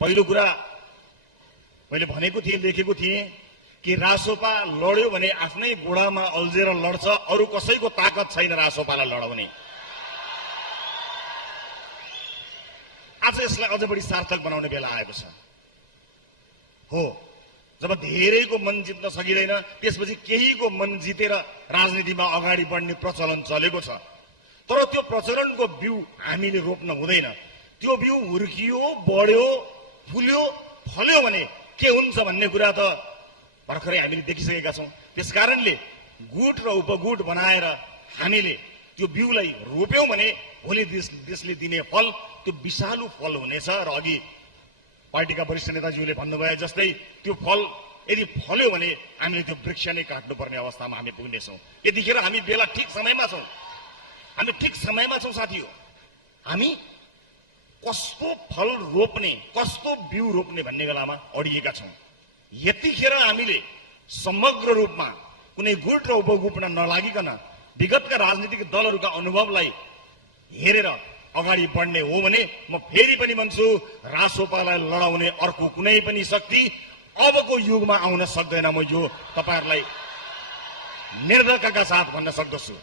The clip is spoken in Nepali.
पहिलो कुरा मैले भनेको थिएँ, लेखेको थिएँ कि रासोपा लड्यो भने आफ्नै गोडामा अल्झेर लड्छ, अरू कसैको ताकत छैन रासोपालाई लडाउने। आज यसलाई अझ बढी सार्थक बनाउने बेला आएको छ। हो, जब धेरैको मन जित्न सकिँदैन त्यसपछि केहीको मन जितेर राजनीतिमा अगाडि बढ्ने प्रचलन चलेको छ। तर त्यो प्रचलनको बिउ हामीले रोप्न हुँदैन। त्यो बिउ हुर्कियो, बढ्यो, फुल्यो, फल्यो भने के हुन्छ भन्ने कुरा त भर्खरै हामीले देखिसकेका छौँ। त्यसकारणले गुट र उपगुट बनाएर हामीले त्यो बिउलाई रोप्यौं भने भोलि देशले दिने फल त्यो विषालु फल हुनेछ। र अघि पार्टीका वरिष्ठ नेताज्यूले भन्नुभयो जस्तै त्यो फल यदि फल्यो भने हामीले त्यो वृक्ष नै काट्नुपर्ने अवस्थामा हामी पुग्नेछौँ। यतिखेर हामी बेला ठिक समयमा छौँ, हामी ठिक समयमा छौँ साथीहो। हामी कस्तो फल रोप्ने, कस्तो बिउ रोप्ने भन्ने बेलामा अडिएका छौँ। यतिखेर हामीले समग्र रूपमा कुनै गुट र उपगुटमा नलागिकन विगतका राजनीतिक दलहरूका अनुभवलाई हेरेर अगाडि बढ्ने हो भने म फेरि पनि भन्छु, रासोपालाई लडाउने अर्को कुनै पनि शक्ति अबको युगमा आउन सक्दैन। म यो तपाईहरुलाई निर्धक्कका साथ भन्न सक्दछु।